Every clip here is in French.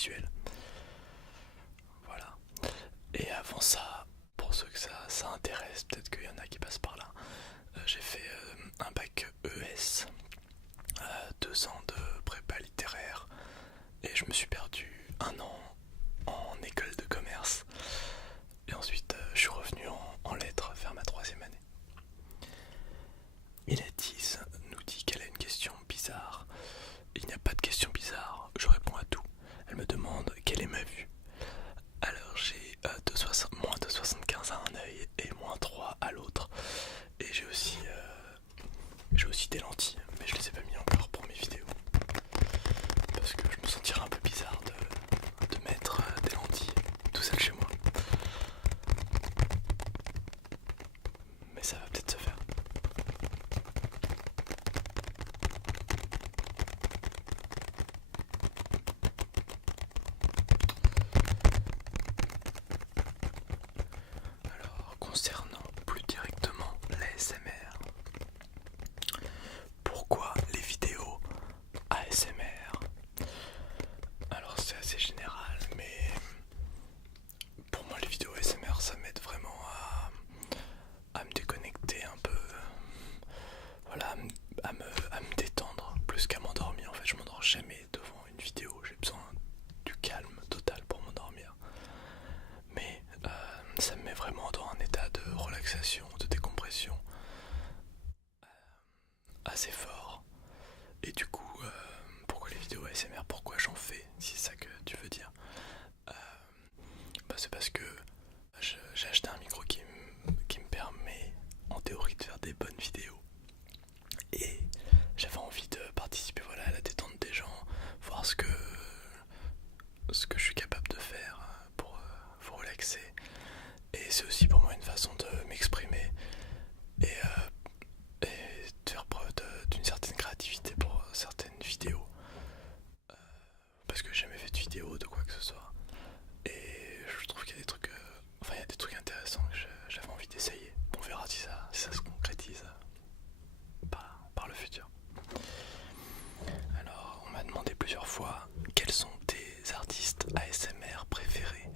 visuel. Voilà. Et avant ça, pour ceux que ça intéresse, peut-être qu'il y en a qui passent par là, j'ai fait un bac ES, 2 ans de prépa littéraire, et je me suis perdu 1 an en école de commerce. Et ensuite, je suis revenu en lettres faire ma 3e année. Miladise nous dit qu'elle a une question bizarre. Il n'y a pas de question bizarre, je réponds à tout. Elle me demande quelle est ma vue. Alors j'ai moins de 75 à un œil et moins 3 à l'autre. Et j'ai aussi des lentilles, mais je les ai pas mis encore pour mes vidéos. Parce que je me sentirais un peu bizarre de mettre des lentilles tout seul chez moi. Mais ça va peut-être se faire. Alors, concernant plus directement l'ASMR, pourquoi les vidéos ASMR? Alors c'est assez général, mais pour moi les vidéos ASMR ça m'aide vraiment à me déconnecter un peu, voilà, à me détendre plus qu'à m'endormir. En fait je m'endors jamais devant une vidéo, j'ai besoin du calme total pour m'endormir. Mais ça me met vraiment dans un état de relaxation, de décompression assez fort. Et du coup, pourquoi les vidéos ASMR? Pourquoi j'en fais? Si c'est ça que tu veux dire. C'est parce que j'ai acheté un micro qui me permet en théorie de faire des bonnes vidéos. Et j'avais envie de participer, voilà, à la détente des gens, voir ce que je suis capable de faire pour vous relaxer. Et c'est aussi pour moi une façon de m'exprimer et de faire preuve d'une certaine créativité pour certaines vidéos. Parce que j'ai jamais fait de vidéo de quoi que ce soit. Et je trouve qu'il y a des trucs, il y a des trucs intéressants que j'avais envie d'essayer. On verra si ça se concrétise par le futur. Alors, on m'a demandé plusieurs fois quels sont tes artistes ASMR préférés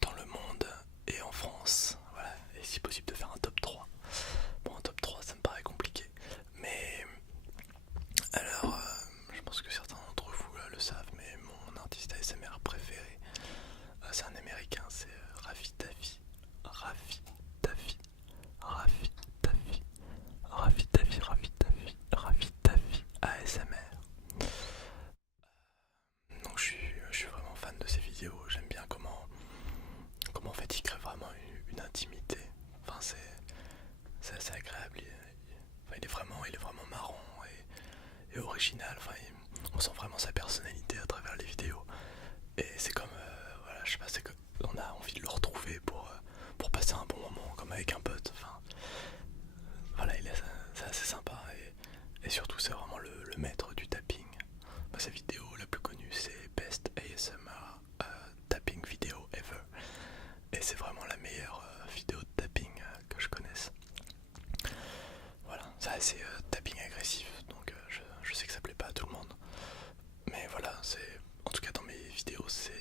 dans le monde et en France. Voilà, et si possible de faire un top 3. Bon, un top 3 ça me paraît compliqué. Mais alors, je pense que certains d'entre vous le savent, mais mon artiste ASMR préféré, c'est un américain, c'est Raffi Taffy. Raffi Taffy. Raffi Taffy. Raffi Taffy. Raffi Taffy. Raffi Taffy ASMR. Donc je suis vraiment fan de ses vidéos. J'aime bien comment en fait il crée vraiment une intimité. Enfin c'est assez agréable. Il est vraiment marrant et original. Enfin, on sent vraiment sa personnalité à travers les vidéos. Et c'est comme, voilà, je sais pas, c'est qu'on a envie de le retrouver pour passer un bon moment, comme avec un pote. Enfin, voilà, c'est assez sympa. Et surtout, c'est vraiment le maître du tapping. Sa vidéo la plus connue, c'est Best ASMR Tapping Video Ever. Et c'est vraiment la meilleure vidéo de tapping que je connaisse. Voilà, c'est assez tapping agressif, donc je sais que ça plaît pas à tout le monde. Mais voilà, en tout cas dans mes vidéos, c'est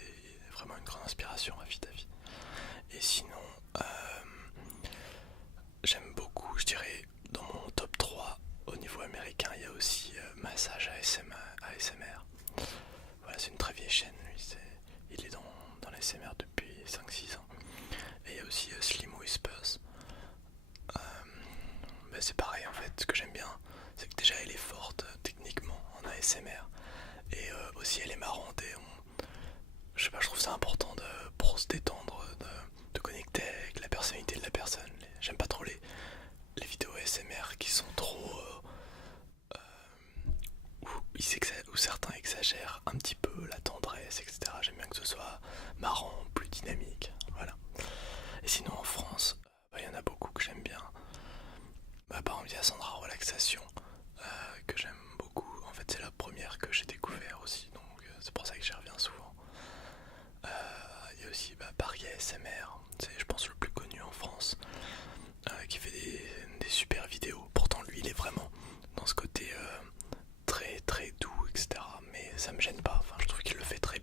vraiment une grande inspiration à Vitavi. Et sinon, j'aime beaucoup, je dirais, dans mon top 3 au niveau américain, il y a aussi Massage ASMR. Voilà, c'est une très vieille chaîne, lui, il est dans l'ASMR depuis 5-6 ans. Et il y a aussi Slim Whispers. C'est pareil en fait, ce que j'aime bien, c'est que déjà elle est forte techniquement en ASMR. Et aussi elle est marrante et je sais pas, je trouve ça important pour se détendre, de connecter avec la personnalité de la personne. J'aime pas trop les vidéos ASMR qui sont trop où certains exagèrent un petit peu la tendresse, etc. J'aime bien que ce soit marrant, plus dynamique, voilà. Et sinon en France, il y en a beaucoup que j'aime bien. Par exemple il y a Sandra Relaxation que j'aime beaucoup. En fait c'est la première que j'ai découvert aussi, donc c'est pour ça que j'y reviens souvent. Il y a aussi Paris ASMR, c'est je pense le plus connu en France, qui fait des super vidéos. Pourtant lui il est vraiment dans ce côté très très doux, etc. Mais ça me gêne pas, enfin je trouve qu'il le fait très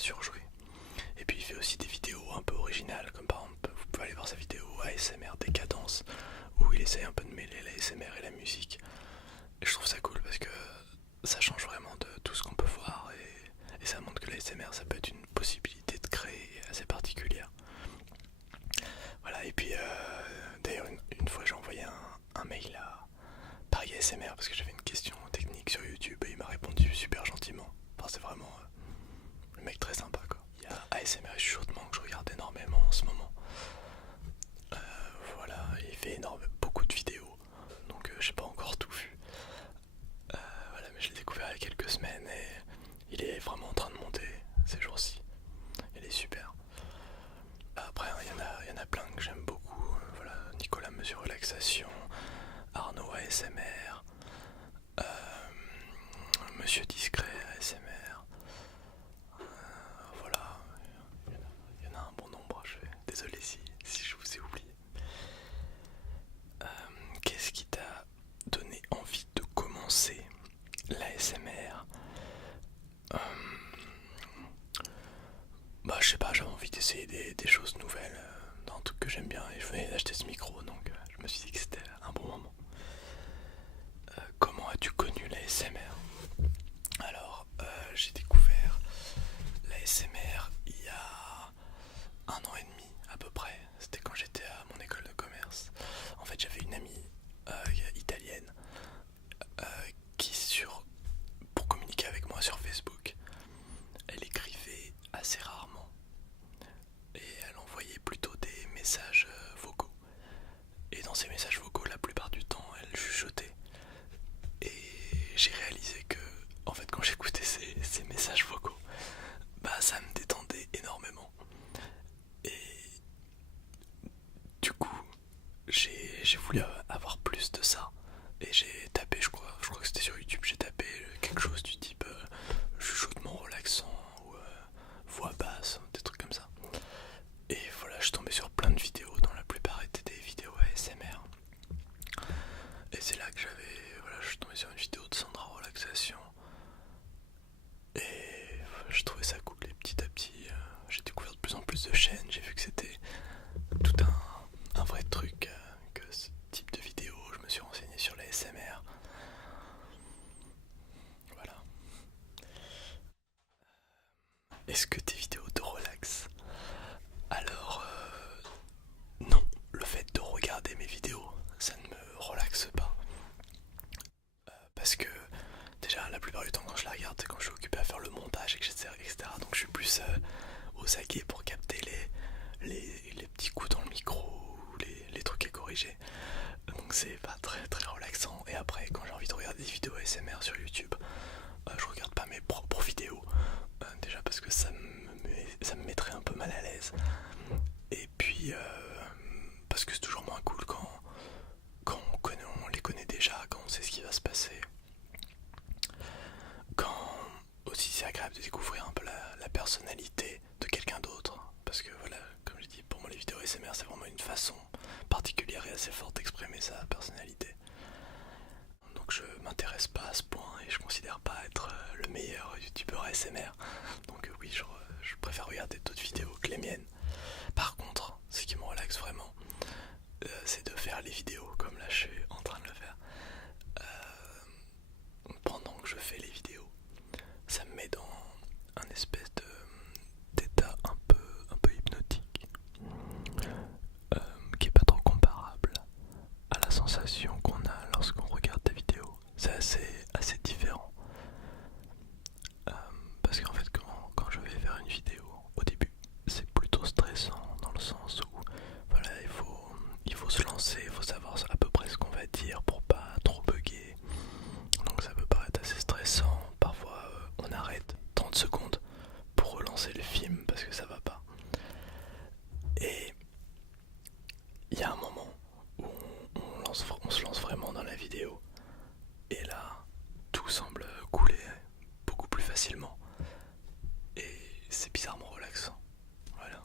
surjouer. Et puis il fait aussi des vidéos un peu originales, comme par exemple vous pouvez aller voir sa vidéo ASMR Décadence, où il essaye un peu de mêler la ASMR et la musique. Et je trouve ça cool parce que ça change vraiment de tout ce qu'on peut voir, et ça montre que la ASMR ça peut être une possibilité de créer assez particulière. Voilà, et puis d'ailleurs une fois j'ai envoyé un mail à Paris ASMR parce que j'avais une question technique sur YouTube et il m'a répondu super gentiment. Enfin c'est vraiment le mec très sympa quoi. Il y a ASMR et chuchotement que je regarde énormément en ce moment. Voilà, il fait beaucoup de vidéos, donc j'ai pas encore tout vu. Voilà, mais je l'ai découvert il y a quelques semaines et il est vraiment en train de monter ces jours-ci. Il est super. Après, il y en a plein que j'aime beaucoup. Voilà, Nicolas Mesure Relaxation, Arnaud ASMR, Monsieur Discret ASMR. Voilà, il y en a un bon nombre. Désolé si je vous ai oublié. Qu'est-ce qui t'a donné envie de commencer l'ASMR? Bah je sais pas, j'avais envie d'essayer des choses nouvelles, dans un truc que j'aime bien, et je venais d'acheter ce micro, donc je me suis dit que c'était un bon moment. Comment as-tu connu l'ASMR? Alors j'ai découvert l'ASMR il y a 1 an et demi à peu près. C'était quand j'étais à mon école de commerce. En fait j'avais une amie italienne qui pour communiquer avec moi sur Facebook, elle écrivait assez rarement et elle envoyait plutôt des messages vocaux. Et dans ces messages vocaux, la plupart du temps, elle chuchotait. Et j'ai réalisé que, en fait, quand j'écoutais ces messages vocaux, bah ça me détendait énormément. Et du coup, j'ai voulu avoir plus de ça. Et j'ai tapé, je crois que c'était sur YouTube, j'ai tapé quelque chose du type chuchotement relaxant ou voix basse, des trucs comme ça. Et voilà, je suis tombé sur plein de vidéos, dont la plupart étaient des vidéos ASMR. Et c'est là que je suis tombé sur une vidéo de Sandra Relaxation. Et je trouvais ça cool, et petit à petit, j'ai découvert de plus en plus de chaînes, j'ai vu que c'était tout un vrai truc, que ce type de vidéo, je me suis renseigné sur la ASMR. Voilà. Est-ce que tes vidéos te relaxent? Alors, non, le fait de regarder mes vidéos, ça ne me relaxe pas. Parce que déjà la plupart du temps quand je la regarde c'est quand je suis occupé à faire le montage, etc. Donc je suis plus aux aguets pour capter les petits coups dans le micro ou les trucs à corriger. Donc c'est pas très très relaxant. Et après quand j'ai envie de regarder des vidéos ASMR sur YouTube, je regarde pas mes propres vidéos. Déjà parce que ça me mettrait un peu mal à l'aise. Et puis parce que c'est toujours moins cool quand on les connaît déjà, quand on sait ce qui va se passer. Quand aussi c'est agréable de découvrir un peu la personnalité de quelqu'un d'autre. Parce que voilà, comme je dis, pour moi les vidéos ASMR c'est vraiment une façon particulière et assez forte d'exprimer sa personnalité. Donc je m'intéresse pas à ce point et je considère pas être le meilleur youtubeur ASMR. Donc oui, je préfère regarder d'autres vidéos que les miennes. Par contre, ce qui me relaxe vraiment, c'est de faire les vidéos comme là je suis en train de le faire. Pendant que je fais les vidéos, ça me met dans un espèce d'état un peu hypnotique, qui est pas trop comparable à la sensation qu'on a lorsqu'on regarde des vidéos. C'est assez différent. Parce qu'en fait quand je vais faire une vidéo, au début c'est plutôt stressant dans le sens où voilà, il faut se lancer, il faut savoir à peu près ce qu'on va dire pour pas trop bugger. Donc ça peut paraître assez stressant. Parfois on arrête 30 secondes pour relancer le film parce que ça va pas. Et il y a un moment où on se lance vraiment dans la vidéo. Et là, tout semble couler beaucoup plus facilement. Et c'est bizarrement relaxant. Voilà.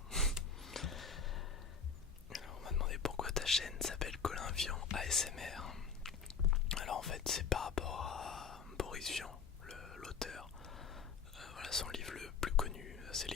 Alors on m'a demandé pourquoi ta chaîne s'appelle Colin Vian ASMR. Alors en fait c'est par rapport à Boris Vian, l'auteur. Voilà, son livre le plus connu, c'est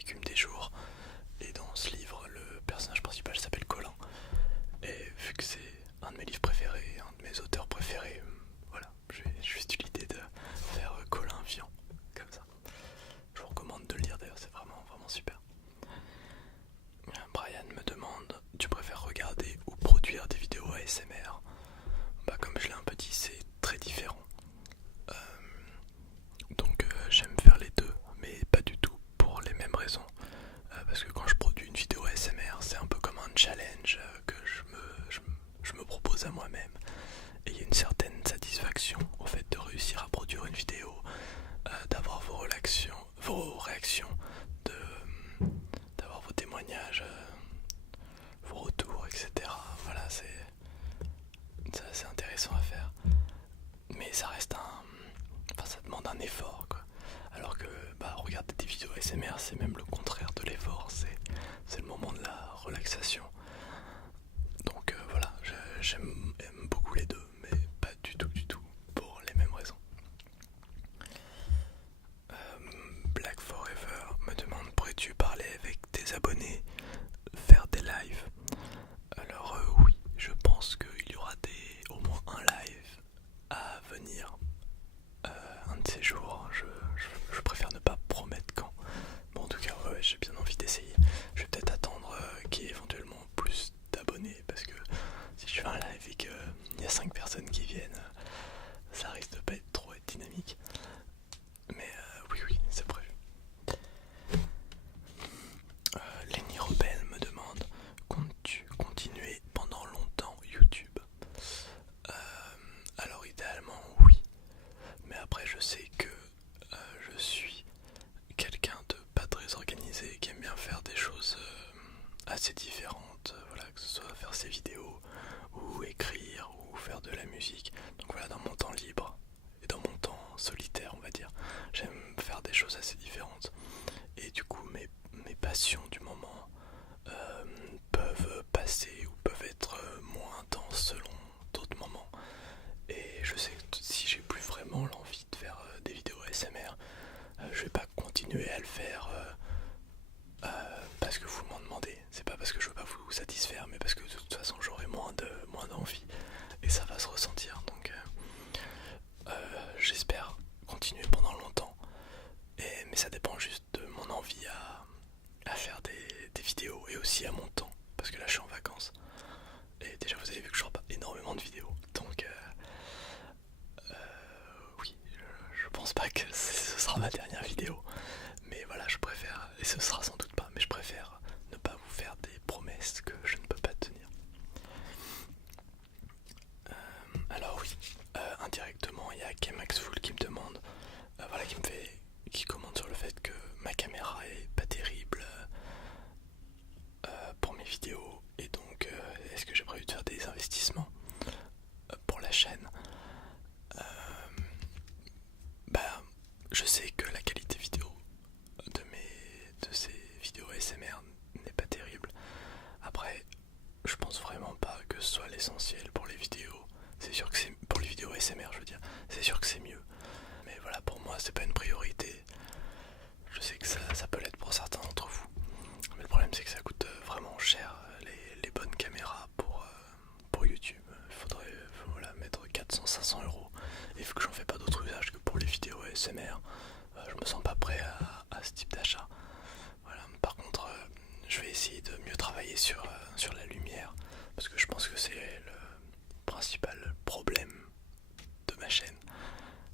solitaire, on va dire. J'aime faire des choses assez différentes. Et du coup, mes passions du moment peuvent passer ou peuvent être moins intenses selon d'autres moments. Et je sais que si j'ai plus vraiment l'envie de faire des vidéos ASMR, je vais pas continuer à le faire parce que vous m'en demandez. C'est pas parce que je veux pas vous satisfaire, mais parce que de toute façon j'aurai moins d'envie et ça va se ressentir. Donc j'espère continuer pendant longtemps, mais ça dépend juste de mon envie à faire des vidéos et aussi à mon temps, parce que là je suis en vacances et déjà vous avez vu que je sors pas énormément de vidéos, donc oui, je pense pas que ce sera ma dernière vidéo, mais voilà, je préfère, et ce sera sans doute pas, mais je préfère ne pas vous faire des promesses que je ne peux pas tenir. Alors oui, indirectement il y a Kemaxful qui me demande, voilà, qui commente sur le fait que ma caméra est pas terrible pour mes vidéos, et donc est-ce que j'ai prévu de faire des investissements pour la chaîne. Bah, je sais que la qualité vidéo de ces vidéos ASMR n'est pas terrible. Après, je pense vraiment pas que ce soit l'essentiel pour les vidéos. C'est sûr que c'est pour les vidéos ASMR, je veux dire. C'est sûr que c'est mieux. Mais voilà, pour moi, c'est pas une priorité. Je sais que ça peut l'être pour certains d'entre vous. Mais le problème, c'est que ça coûte vraiment cher les bonnes caméras pour YouTube. Il faudrait voilà, mettre 400-500 euros. Et vu que j'en fais pas d'autre usage que pour les vidéos ASMR, je me sens pas prêt à ce type d'achat. Voilà. Par contre, je vais essayer de mieux travailler sur la lumière, parce que je pense que c'est le principal problème de ma chaîne.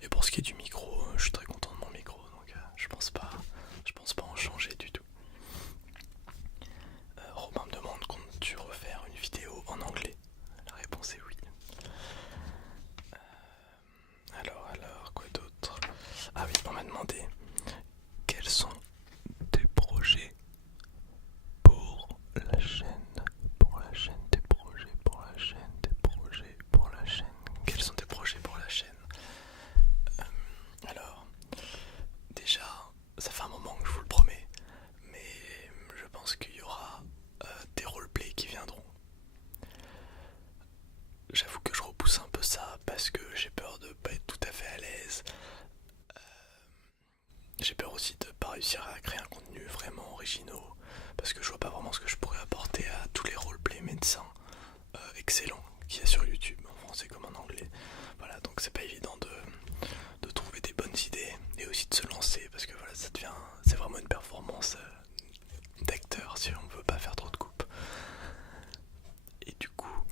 Et pour ce qui est du micro, je suis très content de mon micro, donc je pense pas en changer du tout. Robin me demande comptes-tu refaire une vidéo en anglais? La réponse est oui. Alors, quoi d'autre? Ah oui, on m'a demandé quels sont tes projets pour la chaîne, tes projets pour la chaîne, Quels sont tes projets pour la chaîne? Alors, déjà, ça fait un moment que je vous le promets, mais je pense qu'il y aura des roleplays qui viendront. J'avoue que je repousse un peu ça parce que j'ai peur de pas être tout à fait à l'aise. J'ai peur aussi de pas réussir à créer un contenu vraiment originaux, parce que je vois pas vraiment ce que je pourrais apporter à tous les roleplay médecins excellents qu'il y a sur YouTube, en français comme en anglais. Voilà, donc c'est pas évident de trouver des bonnes idées et aussi de se lancer, parce que voilà, c'est vraiment une performance d'acteur si on veut pas faire trop de coupes. Et du coup,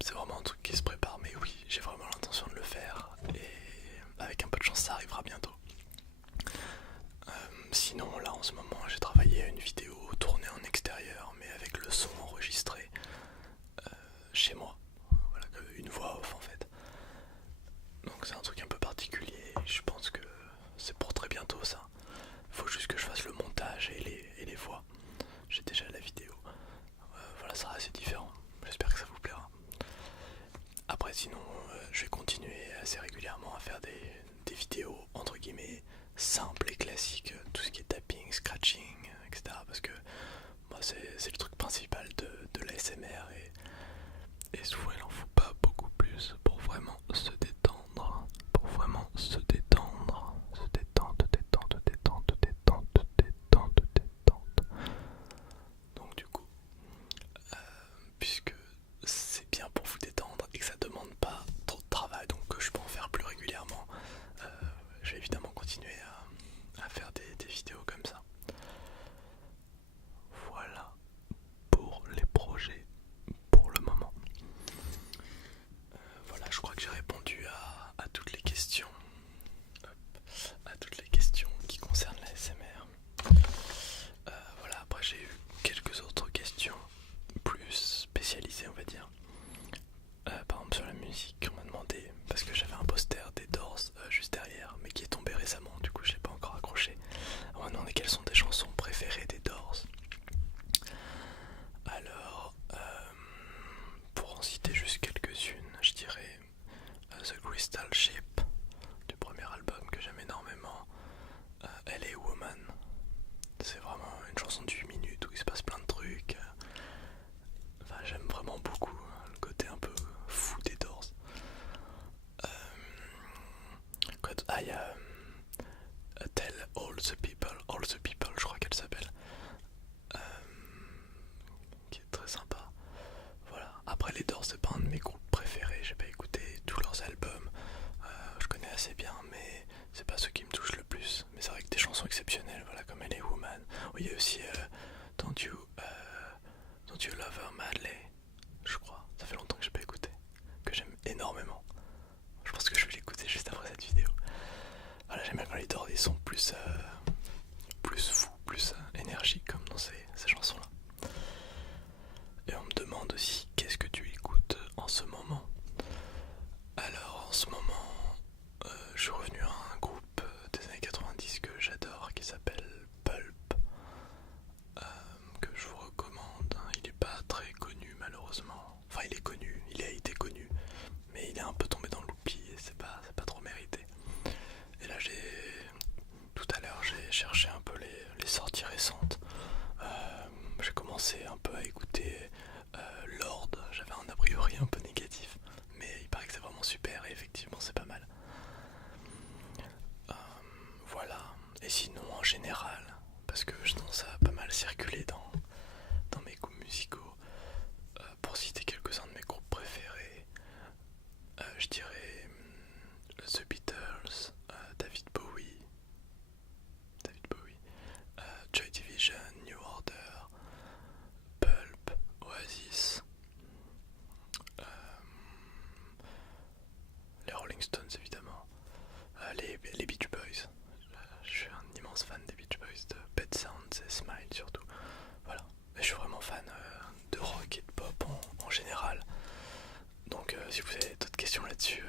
c'est vraiment un truc qui se prépare, mais oui, j'ai vraiment l'intention de le faire et avec un peu de chance ça arrivera bientôt. Sinon là en ce moment j'ai travaillé à une vidéo tournée en extérieur mais avec le son enregistré chez moi, voilà, une voix off en fait. Donc c'est un truc un peu particulier, je pense que c'est pour très bientôt ça. Faut juste que je fasse le montage et les voix. J'ai déjà la vidéo, voilà, ça sera assez différent, j'espère que ça vous plaira. Après sinon je vais continuer assez régulièrement à faire des vidéos entre guillemets simples et classiques, tout ce qui est tapping, scratching, etc. Parce que moi c'est le truc principal de l'ASMR et souvent il en faut pas beaucoup plus pour vraiment se détendre, Donc du coup, puisque c'est bien pour vous détendre et que ça demande pas trop de travail, donc que je peux en faire plus régulièrement, je vais évidemment continuer à faire des vidéos comme ça. Voilà pour les projets pour le moment. Ah, il y a Tell All the People, je crois qu'elle s'appelle, qui est très sympa. Voilà. Après, les Doors, c'est pas un de mes groupes préférés, j'ai pas écouté tous leurs albums, je connais assez bien, mais c'est pas ceux qui me touchent le plus. Mais c'est vrai que des chansons exceptionnelles, voilà, comme Elle est Woman. Oui, il y a aussi Don't You Love Her Madly, je crois. Ça fait longtemps que j'ai pas écouté, que j'aime énormément. Je pense que je vais l'écouter juste après cette vidéo. Voilà, j'aime bien quand les Doors ils sont plus fous, plus énergiques comme dans ces chansons-là. Et on me demande aussi qu'est-ce que tu écoutes en ce moment. Alors en ce moment, je suis revenu à un groupe des années 90 que j'adore qui s'appelle Pulp, que je vous recommande. Il est pas très connu malheureusement. Enfin, il est connu, il a été connu, mais il est un peu tombé dans l'oubli et c'est pas trop mérité. Et là, tout à l'heure, j'ai cherché un peu les sorties récentes. J'ai commencé un peu à écouter Lord. J'avais un a priori un peu négatif, mais il paraît que c'est vraiment super et effectivement c'est pas mal. Voilà. Et sinon en général, parce que je pense ça a pas mal circulé dans mes goûts musicaux, pour citer quelques-uns de mes groupes préférés, je dirais The Beatles, David Bowie, Joy Division, New Order, Pulp, Oasis, les Rolling Stones évidemment, les Beach Boys. Je suis un immense fan des Beach Boys, de Pet Sounds et Smile surtout. Voilà. Et je suis vraiment fan de rock et de pop en général. Donc si vous avez d'autres questions là-dessus,